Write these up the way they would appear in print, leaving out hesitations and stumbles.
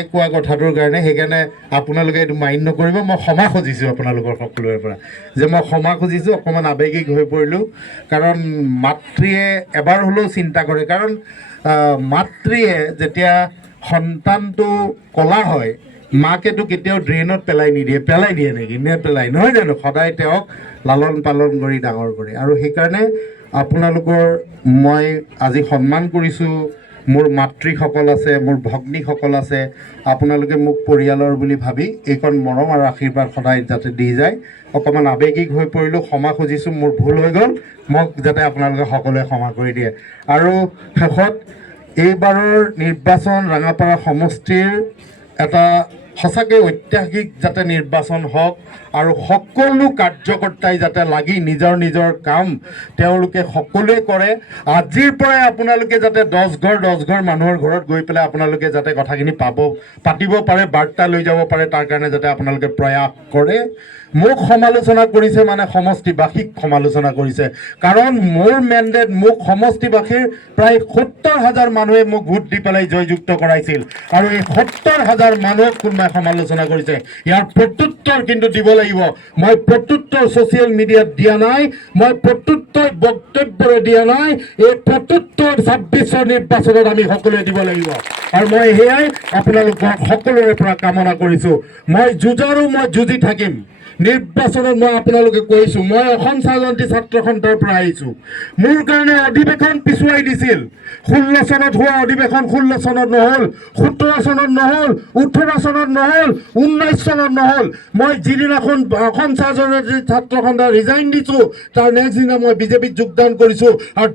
মায়ে কোৱা কথাটোৰ কাৰণে সেইকাৰণে আপোনালোকে এইটো মাইণ্ড নকৰিব মই ক্ষমা খুজিছোঁ আপোনালোকৰ সকলোৰে পৰা যে মই ক্ষমা খুজিছোঁ অকণমান আৱেগিক হৈ পৰিলোঁ কাৰণ মাতৃয়ে এবাৰ হ'লেও চিন্তা কৰে কাৰণ মাতৃয়ে যেতিয়া সন্তানটো ক'লা হয় মাকেতো কেতিয়াও ড্ৰেইনত পেলাই দিয়ে নেকি নেপেলাই নহয় জানো সদায় তেওঁক লালন পালন কৰি ডাঙৰ কৰে আৰু সেইকাৰণে আপোনালোকৰ মই আজি সন্মান কৰিছোঁ মোৰ মাতৃসকল আছে মোৰ ভগ্নীসকল আছে আপোনালোকে মোক পৰিয়ালৰ বুলি ভাবি এইকণ মৰম আৰু আশীৰ্বাদ সদায় যাতে দি যায় অকণমান আৱেগিক হৈ পৰিলোঁ ক্ষমা খুজিছোঁ মোৰ ভুল হৈ গ'ল মোক যাতে আপোনালোকে সকলোৱে ক্ষমা কৰি দিয়ে আৰু শেষত এইবাৰৰ নিৰ্বাচন ৰাঙাপাৰা সমষ্টিৰ এটা সঁচাকৈ ঐতিহাসিক যাতে নিৰ্বাচন হওক আৰু সকলো কাৰ্যকৰ্তাই যাতে লাগি নিজৰ নিজৰ কাম তেওঁলোকে সকলোৱে কৰে আজিৰ পৰাই আপোনালোকে যাতে 10 ঘৰ মানুহৰ ঘৰত গৈ পেলাই আপোনালোকে যাতে কথাখিনি পাতিব পাৰে বাৰ্তা লৈ যাব পাৰে তাৰ কাৰণে যাতে আপোনালোকে প্ৰয়াস কৰে মোক সমালোচনা কৰিছে মানে সমষ্টিবাসীক সমালোচনা কৰিছে কাৰণ মোৰ মেণ্ডেট মোক সমষ্টিবাসীৰ প্ৰায় 70,000 মানুহে মোক ভোট দি পেলাই জয়যুক্ত কৰাইছিল আৰু এই 70,000 মানুহক কোনোবাই সমালোচনা কৰিছে ইয়াৰ প্ৰত্যুত্তৰ কিন্তু দিব লাগিব মই প্ৰত্যুত্তৰ ছ'চিয়েল মিডিয়াত দিয়া নাই মই প্ৰত্যুত্তৰ বক্তব্যৰে দিয়া নাই এই প্ৰত্যুত্তৰ 26ৰ নিৰ্বাচনত আমি সকলোৱে দিব লাগিব আৰু মই সেয়াই আপোনালোকক সকলোৰে পৰা কামনা কৰিছোঁ মই যুঁজাৰো মই যুঁজি থাকিম নিৰ্বাচনত মই আপোনালোকে কৈছোঁ মই অসম স্বাৱলম্বী ছাত্ৰ সন্থাৰ পৰা আহিছোঁ মোৰ কাৰণে অধিৱেশন পিছুৱাই দিছিল 16 চনত হোৱা অধিৱেশন 16 চনত নহ'ল 17 চনত নহ'ল 18 চনত নহ'ল 19 চনত নহ'ল মই যিদিনাখন অসম স্বাৱলম্বী ছাত্ৰ সন্থা ৰিজাইন দিছোঁ তাৰ নেক্সট দিনা মই বিজেপিত যোগদান কৰিছোঁ আৰু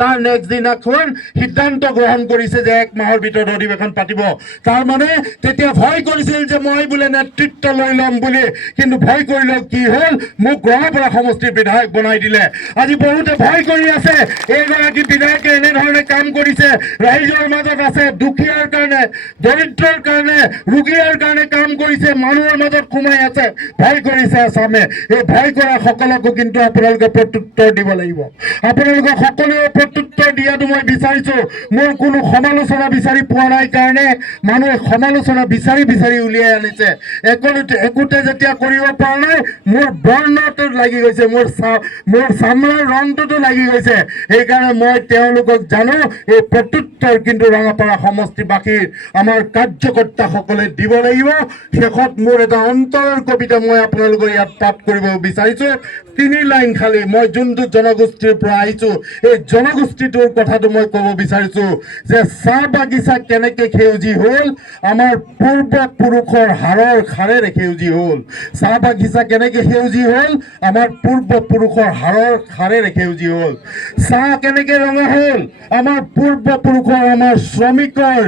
তাৰ নেক্সট দিনাখন সিদ্ধান্ত গ্ৰহণ কৰিছে যে 1 মাহৰ ভিতৰত অধিৱেশন পাতিব তাৰমানে তেতিয়া ভয় কৰিছিল যে মই বোলে নেতৃত্ব লৈ ল'ম বুলি কিন্তু ভয় কৰিলে কি হ'ল মোক ৰাঙাপাৰা সমষ্টিৰ বিধায়ক বনাই দিলে আজি বহুতে ভয় কৰি আছে এইগৰাকী বিধায়কে এনেধৰণে কাম কৰিছে ৰাইজৰ মাজত আছে দুখীয়াৰ কাৰণে দৰিদ্ৰৰ কাৰণে ৰোগীৰ কাৰণে কাম কৰিছে মানুহৰ মাজত সোমাই আছে ভয় কৰিছে আছামে এই ভয় কৰা সকলকো কিন্তু আপোনালোকে প্ৰত্যুত্তৰ দিব লাগিব আপোনালোকে সকলোৱে প্ৰত্যুত্তৰ দিয়াটো মই বিচাৰিছোঁ মোৰ কোনো সমালোচনা বিচাৰি পোৱা নাই কাৰণে মানুহে সমালোচনা বিচাৰি উলিয়াই আনিছে একোতে যেতিয়া কৰিব পৰা নাই মোৰ বৰ্ণটো লাগি গৈছে মোৰ চামৰাৰ ৰংটোতো লাগি গৈছে সেইকাৰণে মই তেওঁলোকক জানো এই প্ৰত্যুত্তৰ কিন্তু ৰাঙাপাৰা সমষ্টিবাসীৰ আমাৰ কাৰ্যকৰ্তাসকলে দিব লাগিব শেষত মোৰ এটা অন্তৰৰ কবিতা মই আপোনালোকৰ ইয়াত পাঠ কৰিব বিচাৰিছোঁ 3 লাইন খালি মই যোনটো জনগোষ্ঠীৰ পৰা আহিছোঁ এই জনগোষ্ঠীটোৰ কথাটো মই ক'ব বিচাৰিছোঁ যে চাহ বাগিচা কেনেকৈ সেউজী হ'ল আমাৰ পূৰ্বপুৰুষৰ হাড়ৰ খাৰেৰে সেউজী হ'ল চাহ বাগিচা কেনেকৈ সেউজী হ'ল আমাৰ পূৰ্বপুৰুষৰ হাড়ৰ খাৰেৰে সেউজী হ'ল চাহ কেনেকৈ ৰঙা হ'ল আমাৰ পূৰ্বপুৰুষৰ আমাৰ শ্ৰমিকৰ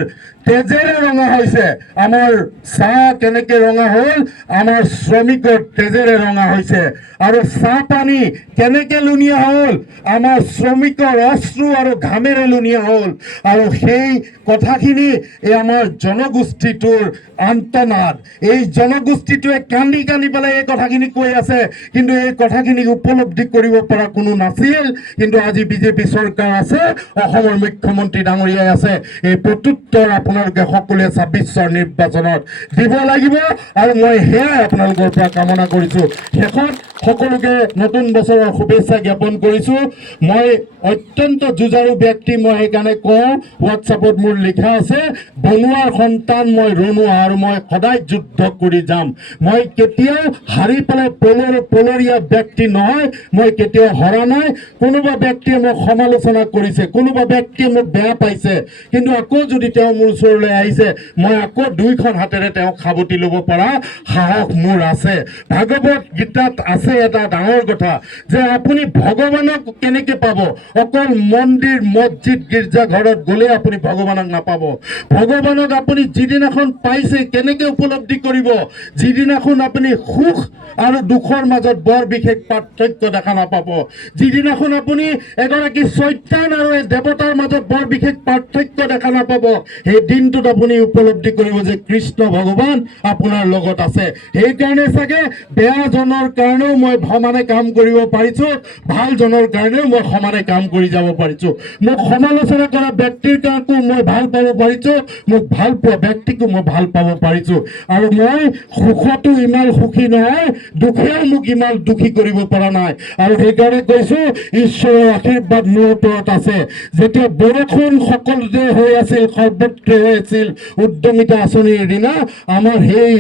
তেজেৰে ৰঙা হৈছে আমাৰ চাহ কেনেকৈ ৰঙা হ'ল আমাৰ শ্ৰমিকৰ তেজেৰে ৰঙা হৈছে আৰু চাহ পানী কেনেকৈ লুনিয়া হ'ল আমাৰ শ্ৰমিকৰ অশ্ৰু আৰু ঘামেৰে লুনিয়া হ'ল আৰু সেই কথাখিনি এই আমাৰ জনগোষ্ঠীটোৰ আন্তনাদ এই জনগোষ্ঠীটোৱে কান্দি পেলাই এই কথাখিনি কৈ আছে কিন্তু এই কথাখিনি উপলব্ধি কৰিব পৰা কোনো নাছিল কিন্তু আজি বিজেপি চৰকাৰ আছে অসমৰ মুখ্যমন্ত্ৰী ডাঙৰীয়াই আছে এই প্ৰত্যুত্তৰ আপোনালোকে সকলোৱে 26ৰ নিৰ্বাচনত দিব লাগিব আৰু মই সেয়াই আপোনালোকৰ পৰা কামনা কৰিছোঁ শেষত সকলোকে নতুন বছৰৰ শুভেচ্ছা জ্ঞাপন কৰিছোঁ মই অত্যন্ত যুঁজাৰু ব্যক্তি মই সেইকাৰণে কওঁ হোৱাটছআপত মোৰ লিখা আছে বনুৱাৰ সন্তান মই ৰণুৱা আৰু মই সদায় যুদ্ধ কৰি যাম মই কেতিয়াও হাৰি পেলাই পলৰীয়া ব্যক্তি নহয় মই কেতিয়াও হৰা নাই কোনোবা ব্যক্তিয়ে মোক সমালোচনা কৰিছে কোনোবা ব্যক্তিয়ে মোক বেয়া পাইছে কিন্তু আকৌ যদি তেওঁ মোৰ ওচৰলৈ আহিছে মই আকৌ 2খন হাতেৰে তেওঁক সাৱটি ল'ব পৰা সাহস মোৰ আছে ভাগৱত গীতাত আছে এটা ডাঙৰ কথা যে আপুনি ভগৱানক কেনেকৈ পাব অকল মন্দিৰ মছজিদ গীৰ্জা ঘৰত গ'লে আপুনি ভগৱানক নাপাব ভগৱানক আপুনি যিদিনাখন পাইছে কেনেকৈ উপলব্ধি কৰিব যিদিনাখন আপুনি সুখ আৰু দুখৰ মাজত বৰ বিশেষ পাৰ্থক্য দেখা নাপাব যিদিনাখন আপুনি এগৰাকী চৈতান আৰু দেৱতাৰ মাজত বৰ বিশেষ পাৰ্থক্য দেখা নাপাব সেই দিনটোত আপুনি উপলব্ধি কৰিব যে কৃষ্ণ ভগৱান আপোনাৰ লগত আছে। সেইকাৰণে চাগে বেয়াজনৰ কাৰণেও মই সমানে কাম কৰিব পাৰিছোঁ, ভালজনৰ কাৰণেও মই সমানে কাম কৰি যাব পাৰিছোঁ। মোক সমালোচনা কৰা ব্যক্তিৰ কাৰণেও মই ভাল পাব পাৰিছোঁ, মোক ভাল পোৱা ব্যক্তিকো মই ভাল পাব পাৰিছোঁ। আৰু মই সুখতো ইমান সুখী নহয়, দুখেও মোক ইমান দুখী কৰিব পৰা নাই। আৰু সেইকাৰণে কৈছোঁ ঈশ্বৰৰ আশীৰ্বাদ মোৰ ওপৰত আছে। যেতিয়া বৰষুণ সকলোতে হৈ আছিল, সৰ্বত্ৰে হৈ আছিল উদ্যমিতা আঁচনিৰ দিনা, আমাৰ সেই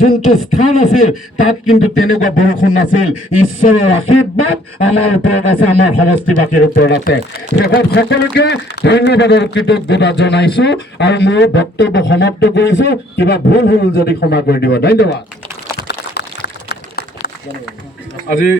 যোনটো স্থান আছিল তাত কিন্তু তেনেকুৱা বৰষুণ নাছিল। ঈশ্বৰৰ আশীৰ্বাদ আমাৰ ওপৰত আছে, আমাৰ সমষ্টিবাসীৰ ওপৰত আছে। শেষত সকলোকে ধন্যবাদৰ কৃতজ্ঞতা জনাইছোঁ আৰু মোৰ বক্তব্য সমাপ্ত কৰিছোঁ। কিবা ভুল হ'ল যদি ক্ষমা কৰি দিব। ধন্যবাদ। আজি